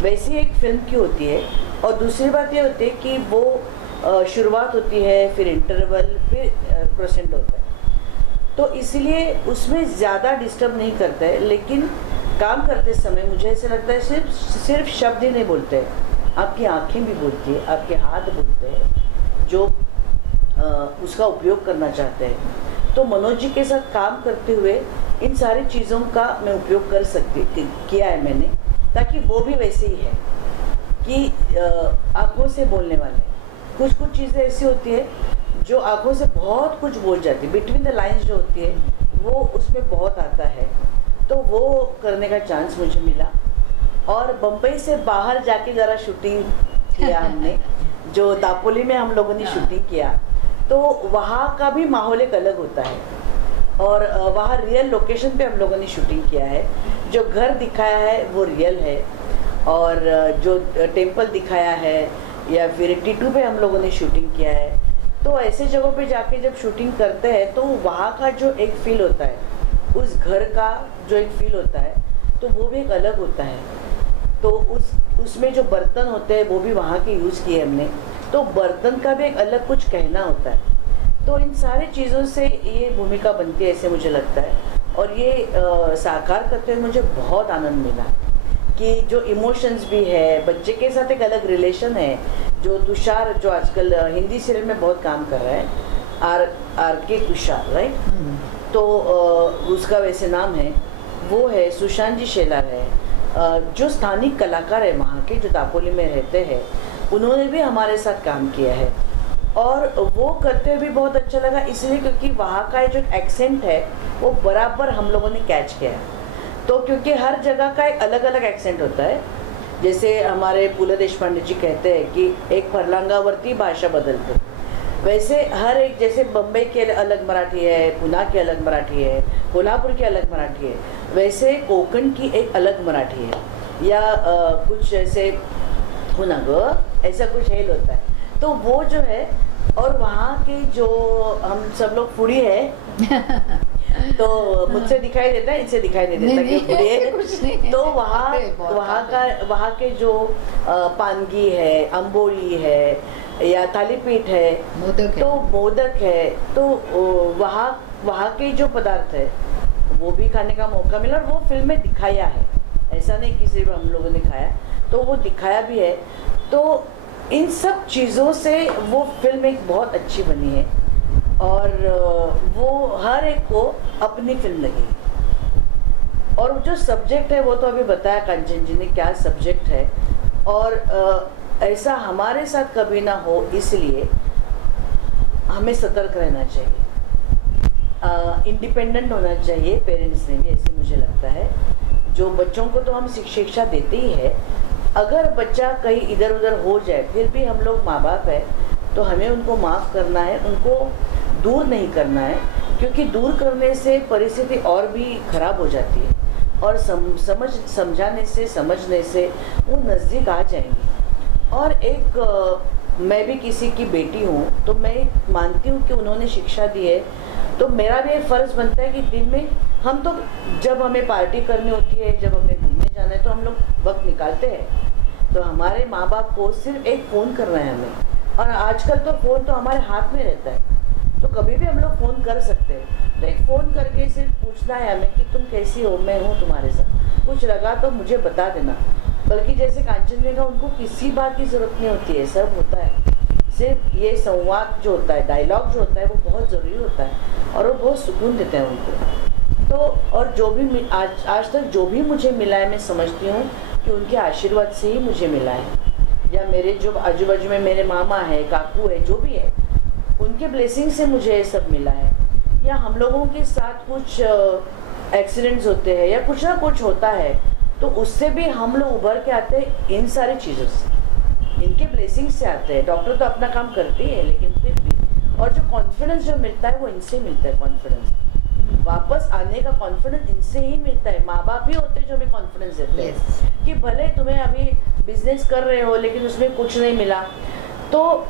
वैसी एक फिल्म की होती है। और दूसरी बात ये होती है कि वो शुरुआत होती है, फिर इंटरवल, फिर प्रेजेंट होता है, तो इसलिए उसमें ज़्यादा डिस्टर्ब नहीं करता है। लेकिन काम करते समय मुझे ऐसा लगता है सिर्फ शब्द ही नहीं बोलते हैं, आपकी आंखें भी बोलती है, आपके हाथ बोलते हैं जो उसका उपयोग करना चाहते हैं। तो मनोज जी के साथ काम करते हुए इन सारी चीज़ों का मैं उपयोग कर किया है मैंने, ताकि वो भी वैसे ही है कि आँखों से बोलने वाले। कुछ चीज़ें ऐसी होती है जो आँखों से बहुत कुछ बोल जाती है, बिटवीन द लाइन्स जो होती है वो उसमें बहुत आता है। तो वो करने का चांस मुझे मिला। और बम्बई से बाहर जाके ज़रा शूटिंग किया हमने, जो दापोली में हम लोगों ने शूटिंग किया, तो वहाँ का भी माहौल एक अलग होता है। और वहाँ रियल लोकेशन पे हम लोगों ने शूटिंग किया है। जो घर दिखाया है वो रियल है, और जो टेम्पल दिखाया है या फिर टीटू पे हम लोगों ने शूटिंग किया है। तो ऐसे जगहों पे जाके जब शूटिंग करते हैं तो वहाँ का जो एक फील होता है, उस घर का जो एक फील होता है, तो वो भी एक अलग होता है। तो उसमें जो बर्तन होते हैं वो भी वहाँ के यूज़ किए हमने, तो बर्तन का भी एक अलग कुछ कहना होता है। तो इन सारी चीज़ों से ये भूमिका बनती है, ऐसे मुझे लगता है। और ये साकार करते हुए मुझे बहुत आनंद मिला कि जो इमोशंस भी है, बच्चे के साथ एक अलग रिलेशन है। जो तुषार, जो आजकल हिंदी सीरियल में बहुत काम कर रहा है, आर के तुषार, राइट, तो उसका वैसे नाम है, वो है सुशांत जी शेलार है, जो स्थानिक कलाकार है वहाँ के, जो दापोली में रहते हैं, उन्होंने भी हमारे साथ काम किया है। और वो करते हुए भी बहुत अच्छा लगा, इसलिए क्योंकि वहाँ का जो एक्सेंट है वो बराबर हम लोगों ने कैच किया है। तो क्योंकि हर जगह का एक अलग अलग एक्सेंट होता है, जैसे हमारे पु ल देशपांडे जी कहते हैं कि एक फरलांगावरती भाषा बदलते, वैसे हर एक, जैसे बम्बई के अलग मराठी है, पुणे की अलग मराठी है, कोल्हापुर की अलग मराठी है, वैसे कोकण की एक अलग मराठी है, या कुछ ऐसे होना गो ऐसा कुछ हेल होता है। तो वो जो है, और वहाँ के जो हम सब लोग फूडी है तो मुझसे दिखाई देता है, इनसे दिखाई नहीं देता कि फूडी है। तो वहाँ के जो पानगी है, अम्बोली है, या थालीपीठ है, तो मोदक है, तो वहाँ के जो पदार्थ है वो भी खाने का मौका मिला। और वो फिल्म में दिखाया है, ऐसा नहीं कि सिर्फ हम लोगों ने खाया, तो वो दिखाया भी है। तो इन सब चीज़ों से वो फिल्म एक बहुत अच्छी बनी है, और वो हर एक को अपनी फिल्म लगी। और जो सब्जेक्ट है वो तो अभी बताया कंचन जी ने क्या सब्जेक्ट है, और ऐसा हमारे साथ कभी ना हो, इसलिए हमें सतर्क रहना चाहिए, इंडिपेंडेंट होना चाहिए पेरेंट्स ने भी, ऐसे मुझे लगता है। जो बच्चों को तो हम शिक्षा देते ही है, अगर बच्चा कहीं इधर उधर हो जाए, फिर भी हम लोग माँ बाप है, तो हमें उनको माफ़ करना है, उनको दूर नहीं करना है, क्योंकि दूर करने से परिस्थिति और भी खराब हो जाती है, और समझाने से, समझने से वो नज़दीक आ जाएंगे। और एक मैं भी किसी की बेटी हूँ, तो मैं मानती हूँ कि उन्होंने शिक्षा दी है, तो मेरा भी एक फ़र्ज़ बनता है कि दिन में हम तो, जब हमें पार्टी करनी होती है, जब हमें घूमने जाना है, तो हम लोग वक्त निकालते हैं। तो हमारे माँ बाप को सिर्फ एक फ़ोन करना है हमें, और आजकल तो फ़ोन तो हमारे हाथ में रहता है, तो कभी भी हम लोग फ़ोन कर सकते हैं। तो एक फ़ोन करके सिर्फ पूछना है हमें कि तुम कैसी हो, मैं हूँ तुम्हारे साथ, कुछ लगा तो मुझे बता देना। बल्कि जैसे कांचन ने कहा, उनको किसी बात की ज़रूरत नहीं होती है, सब होता है। सिर्फ ये संवाद जो होता है, डायलॉग जो होता है, वो बहुत ज़रूरी होता है और वो बहुत सुकून देते हैं उनको। तो और जो भी आज तक जो भी मुझे मिला है, मैं समझती हूँ कि उनके आशीर्वाद से ही मुझे मिला है। या मेरे जो आजू बाजू में मेरे मामा है, काकू है, जो भी है, उनके ब्लेसिंग से मुझे ये सब मिला है। या हम लोगों के साथ कुछ एक्सीडेंट्स होते हैं या कुछ ना कुछ होता है, तो उससे भी हम लोग उभर के आते हैं इन सारी चीज़ों से, इनके ब्लेसिंग से आते हैं। डॉक्टर तो अपना काम करते ही है, लेकिन फिर भी, और जो कॉन्फिडेंस जो मिलता है वो इनसे मिलता है। कॉन्फिडेंस वापस आने का कॉन्फिडेंस इनसे ही मिलता है। माँ बाप ही होते हैं जो हमें कॉन्फिडेंस देते हैं कि भले तुम्हें अभी बिजनेस कर रहे हो लेकिन उसमें कुछ नहीं मिला, तो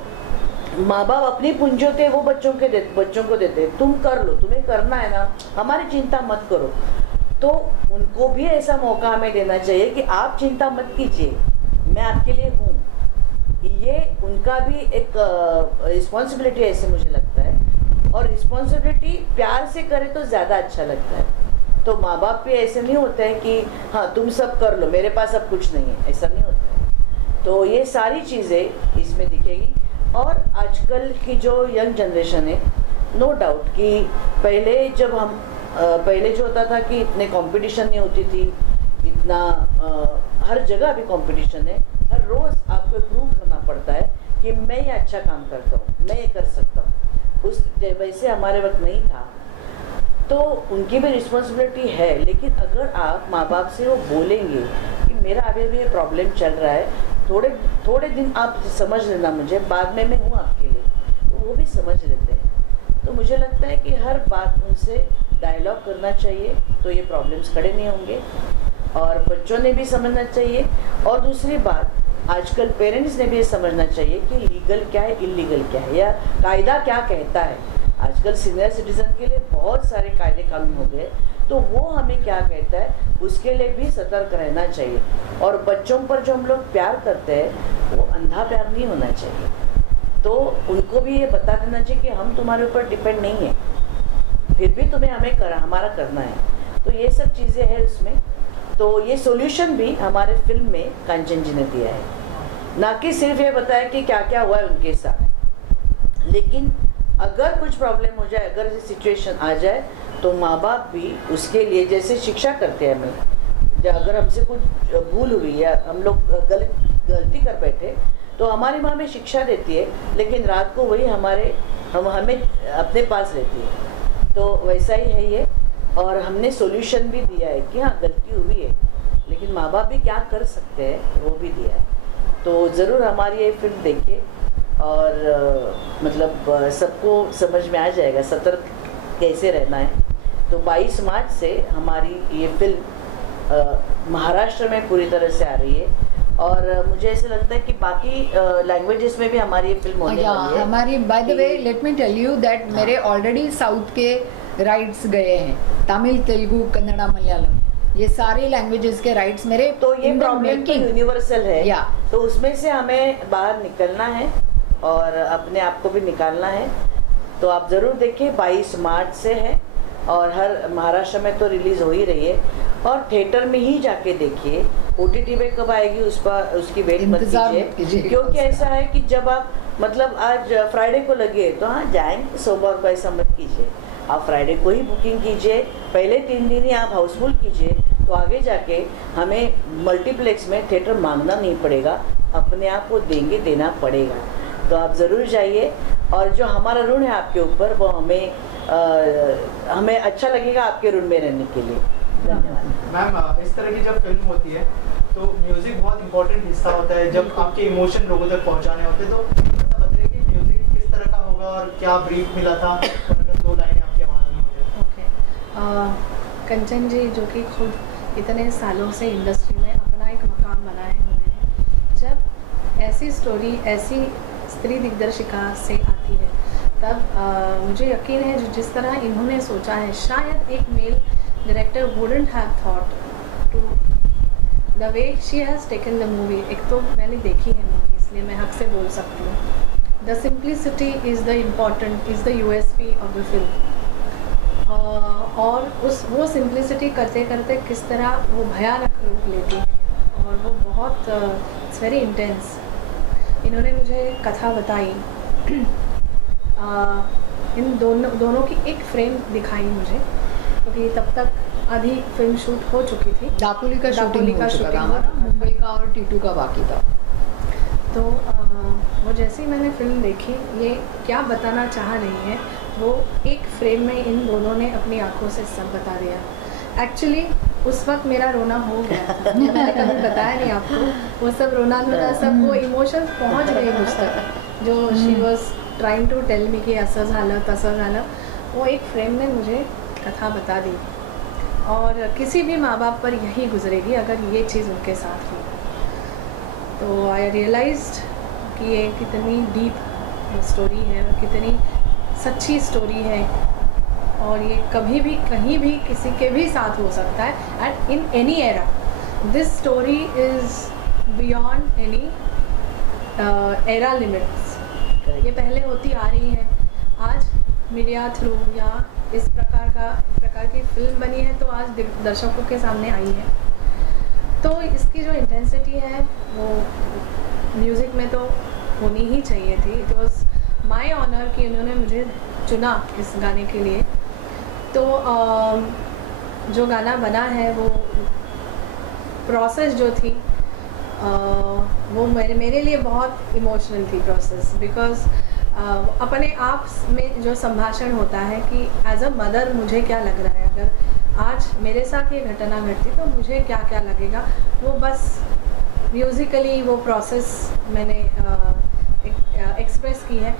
माँ बाप अपनी पूंजी होते हैं, वो बच्चों को देते हैं, तुम कर लो, तुम्हें करना है ना, हमारी चिंता मत करो। तो उनको भी ऐसा मौका हमें देना चाहिए कि आप चिंता मत कीजिए, मैं आपके लिए हूँ। ये उनका भी एक रिस्पॉन्सिबिलिटी है, ऐसे मुझे लगता है। और रिस्पॉन्सिबिलिटी प्यार से करे तो ज़्यादा अच्छा लगता है। तो माँ बाप भी ऐसे नहीं होते हैं कि हाँ तुम सब कर लो, मेरे पास अब कुछ नहीं है, ऐसा नहीं होता है। तो ये सारी चीज़ें इसमें दिखेगी। और आजकल की जो यंग जनरेशन है, नो डाउट कि पहले जो होता था कि इतने कंपटीशन नहीं होती थी, इतना हर जगह भी कंपटीशन है, हर रोज़ आपको प्रूव करना पड़ता है कि मैं ये अच्छा काम करता हूँ, मैं ये कर सकता हूँ। वैसे हमारे वक्त नहीं था, तो उनकी भी रिस्पॉन्सिबिलिटी है। लेकिन अगर आप माँ बाप से वो बोलेंगे कि मेरा अभी भी ये प्रॉब्लम चल रहा है, थोड़े दिन आप समझ लेना मुझे, बाद में मैं हूँ आपके लिए, तो वो भी समझ लेते हैं। तो मुझे लगता है कि हर बात उनसे डायलॉग करना चाहिए, तो ये प्रॉब्लम्स खड़े नहीं होंगे। और बच्चों ने भी समझना चाहिए। और दूसरी बात, आजकल पेरेंट्स ने भी ये समझना चाहिए कि लीगल क्या है, इलीगल क्या है, या कायदा क्या कहता है। आजकल सीनियर सिटीजन के लिए बहुत सारे कायदे कानून हो गए, तो वो हमें क्या कहता है उसके लिए भी सतर्क रहना चाहिए। और बच्चों पर जो हम लोग प्यार करते हैं, वो अंधा प्यार नहीं होना चाहिए। तो उनको भी ये बता देना चाहिए कि हम तुम्हारे ऊपर डिपेंड नहीं है, फिर भी तुम्हें हमारा करना है। तो ये सब चीज़ें हैं उसमें। तो ये सॉल्यूशन भी हमारे फिल्म में कांचन जी ने दिया है, ना कि सिर्फ ये बताया कि क्या क्या हुआ है उनके साथ। लेकिन अगर कुछ प्रॉब्लम हो जाए, अगर सिचुएशन आ जाए, तो माँ बाप भी उसके लिए जैसे शिक्षा करते हैं हमें। अगर हमसे कुछ भूल हुई या हम लोग गलती कर बैठे, तो हमारी माँ हमें शिक्षा देती है, लेकिन रात को वही हमें अपने पास रहती है। तो वैसा ही है ये। और हमने सॉल्यूशन भी दिया है कि हाँ गलती हुई है, लेकिन माँ बाप भी क्या कर सकते हैं वो भी दिया है। तो ज़रूर हमारी ये फिल्म देखिए, और मतलब सबको समझ में आ जाएगा सतर्क कैसे रहना है। तो 22 मार्च से हमारी ये फिल्म महाराष्ट्र में पूरी तरह से आ रही है, और मुझे ऐसा लगता है कि बाकी लैंग्वेजेस में भी हमारी ये फिल्म होने वाली है। हमारी by the way let me tell you that मेरे ऑलरेडी साउथ के राइट्स गए हैं, तमिल, तेलुगु, कन्नड़ा, मलयालम, ये सारे लैंग्वेजेस के राइट्स मेरे। तो ये प्रॉब्लम तो यूनिवर्सल है, या तो उसमें से हमें बाहर निकलना है और अपने आप को भी निकालना है। तो आप ज़रूर देखिए, 22 मार्च से है, और हर महाराष्ट्र में तो रिलीज़ हो ही रही है, और थिएटर में ही जाके देखिए। OTT पे कब आएगी उसकी वेट मत कीजिए, क्योंकि ऐसा है कि जब आप मतलब आज फ्राइडे को लगे तो हाँ जाएंगे, सोमवार को ऐसा मत कीजिए। आप फ्राइडे को ही बुकिंग कीजिए, पहले 3 दिन ही आप हाउसफुल कीजिए, तो आगे जाके हमें मल्टीप्लेक्स में थिएटर मांगना नहीं पड़ेगा, अपने आप को देना पड़ेगा। तो आप ज़रूर जाइए, और जो हमारा ऋण है आपके ऊपर, वो हमें अच्छा लगेगा आपके ऋण में रहने के लिए। धन्यवाद मैम। इस तरह की जब फिल्म होती है तो म्यूजिक बहुत इंपॉर्टेंट हिस्सा होता है, जब आपके इमोशन लोगों तक पहुंचाने होते हैं। तो बताइए कि म्यूजिक किस तरह का होगा और क्या ब्रीफ मिला था, और अगर 2 लाइनें आपकी आवाज़ में हो जाए। कंचन जी जो कि खुद इतने सालों से इंडस्ट्री में अपना एक मकाम बनाए हुए हैं, जब ऐसी स्टोरी ऐसी स्त्री दिग्दर्शिका से आती है, तब मुझे यकीन है जिस तरह इन्होंने सोचा है, शायद एक male director wouldn't have thought to the way she has taken the movie. एक तो मैंने देखी है मूवी, इसलिए मैं हक से बोल सकती हूँ। The simplicity is the important, is the USP of the film. और वो सिंप्लिसिटी करते करते किस तरह वो भयानक रूप लेती है, और वो बहुत इट्स वेरी इंटेंस। इन्होंने मुझे कथा बताई, इन दोनों की एक फ्रेम दिखाई मुझे, क्योंकि तब तक आधी फिल्म शूट हो चुकी थी। दापोली का दापोली शूटिंग का हो चुका था shooting हमारा, हो चुका था। मुंबई का और टीटू का बाकी था। तो वो जैसे ही मैंने फिल्म देखी, ये क्या बताना चाह रही है वो एक फ्रेम में इन दोनों ने अपनी आंखों से सब बता दिया। एक्चुअली उस वक्त मेरा रोना हो गया था, मैंने कभी बताया नहीं आपको। वो सब रोना सब वो इमोशंस पहुंच गए मुझ तक, जो she was trying to tell me कि असं झालं तसं झालं। वो एक फ्रेम ने मुझे कथा बता दी, और किसी भी माँ बाप पर यही गुजरेगी अगर ये चीज़ उनके साथ हुई। तो आई रियलाइज्ड कि ये कितनी डीप स्टोरी है और कितनी सच्ची स्टोरी है, और ये कभी भी कहीं भी किसी के भी साथ हो सकता है, and in any era. This story is beyond any era limits. ये पहले होती आ रही है, आज मीडिया थ्रू या इस प्रकार की फिल्म बनी है तो आज दर्शकों के सामने आई है। तो इसकी जो इंटेंसिटी है वो म्यूज़िक में तो होनी ही चाहिए थी। इट वॉज माई ऑनर कि उन्होंने मुझे चुना इस गाने के लिए। तो जो गाना बना है वो प्रोसेस जो थी वो मेरे लिए बहुत इमोशनल थी प्रोसेस, बिकॉज अपने आप में जो संभाषण होता है कि एज अ मदर मुझे क्या लग रहा है, अगर आज मेरे साथ ये घटना घटती तो मुझे क्या क्या लगेगा, वो बस म्यूज़िकली वो प्रोसेस मैंने एक्सप्रेस की है।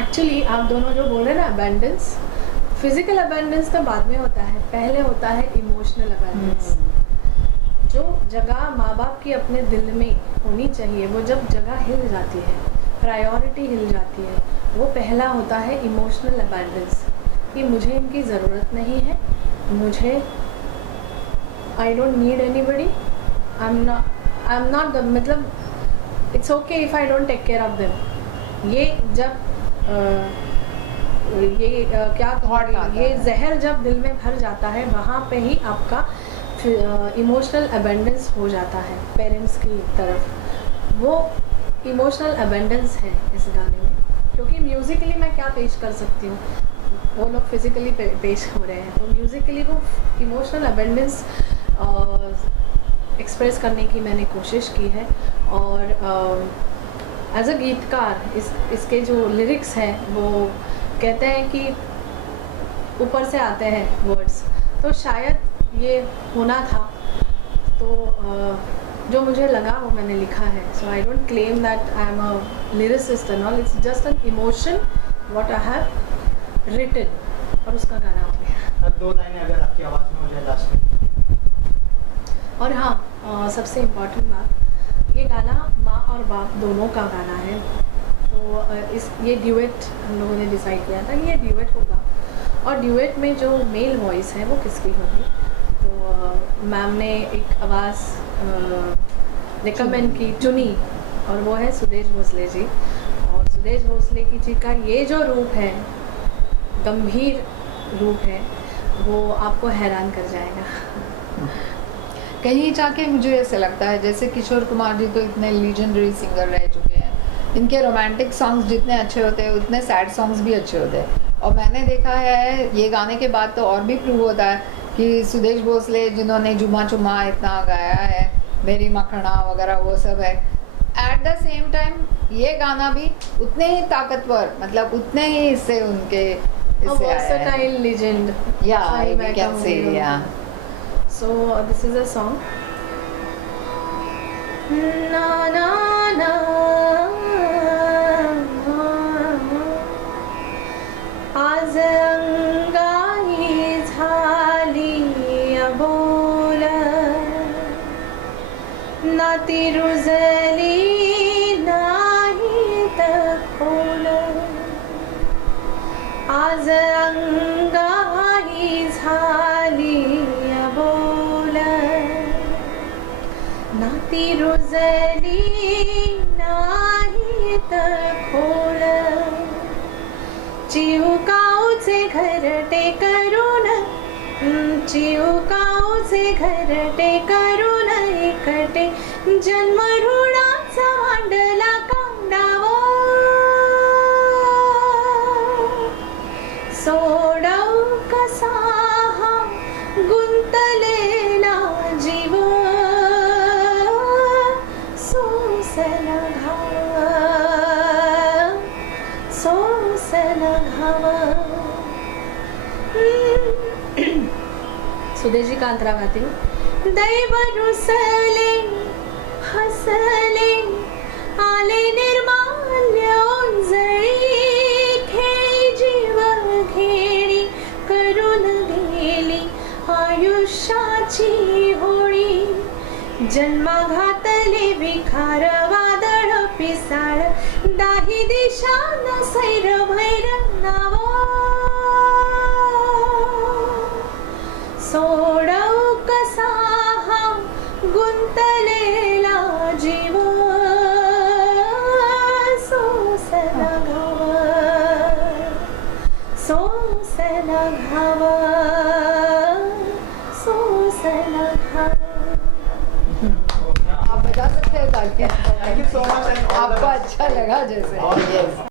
एक्चुअली आप दोनों जो बोल रहे हैं ना, अबेंडेंस, फिजिकल अबेंडेंस तो बाद में होता है, पहले होता है इमोशनल अबेंडेंस। जो जगह माँ बाप की अपने दिल में होनी चाहिए, वो जब जगह हिल जाती है, प्रायोरिटी हिल जाती है, वो पहला होता है इमोशनल अबेंडेंस, कि मुझे इनकी ज़रूरत नहीं है, मुझे I don't need anybody, I am not मतलब it's okay if I don't take care of them. ये जब क्या कहूँगी, ये जहर जब दिल में भर जाता है, वहाँ पे ही आपका इमोशनल अबेंडेंस हो जाता है पेरेंट्स की तरफ। वो इमोशनल अबेंडेंस है इस गाने में, क्योंकि म्यूज़िकली मैं क्या पेश कर सकती हूँ, वो लोग फिज़िकली पेश हो रहे हैं, तो म्यूज़िकली वो इमोशनल अबेंडेंस एक्सप्रेस करने की मैंने कोशिश की है। और एज अ गीतकार इसके जो लिरिक्स हैं वो कहते हैं कि ऊपर से आते हैं वर्ड्स, तो शायद ये होना था, तो जो मुझे लगा वो मैंने लिखा है। So I don't claim that I am a lyricist and all, it's just an emotion what I have written, और उसका गाना हो गया। दो लाइनें अगर आपकी आवाज़ में हो जाए लास्ट में। और हाँ, सबसे इम्पॉर्टेंट बात, ये गाना माँ और बाप दोनों का गाना है। तो ये ड्यूएट हम लोगों ने डिसाइड किया था कि ये ड्यूएट होगा, और ड्यूएट में जो मेल वॉइस है वो किसकी होगी। तो मैम ने एक आवाज़ रिकमेंड की, चुनी, और वो है सुदेश भोसले जी। और सुदेश भोसले जी का ये जो रूप है, गंभीर रूप है, वो आपको हैरान कर जाएगा। कहीं जाके मुझे ऐसे लगता है जैसे किशोर कुमार जी तो इतने लीजेंडरी सिंगर रह चुके हैं, इनके रोमांटिक सॉन्ग्स जितने अच्छे होते हैं उतने सैड सॉन्ग्स भी अच्छे होते हैं। और मैंने देखा है ये गाने के बाद तो और भी प्रूव होता है कि सुदेश भोसले जिन्होंने जुमा चुमा इतना गाया है, मेरी मखना वगैरह वो सब है, एट द सेम टाइम ये गाना भी उतने ही ताकतवर, मतलब उतने ही इससे उनके इससे आया है। legend. Yeah, Sorry, we मैं can कहूँगी say, वो। yeah. So this is a song. Na na na. आज अंगाई झाली अबोल, नाती रुजली नाही तखोल, आज अंगाई झाली अबोल, नाती रुजली नाही तखोल, जीव काऊचे घरटे करून एकटे जन्म ऋणाचा मांडला कांडावा सोडव कसा हा गुंतलेला जीव सोसल घाव सुदेजी कांतरावातील दैव रुसले हसले आले निर्माल्य ओंजळी खेळी जीव घेणी करून गेली आयुष्याची होळी जन्मा घातले विखार वादळ पिसाळ दाही दिशा न सैर भैर नाव सोडव कसा हा गुंतलेला जीव सोसल घाव आप बता सकते हैं ताकि thank you so much and आपको अच्छा लगा जैसे ऑल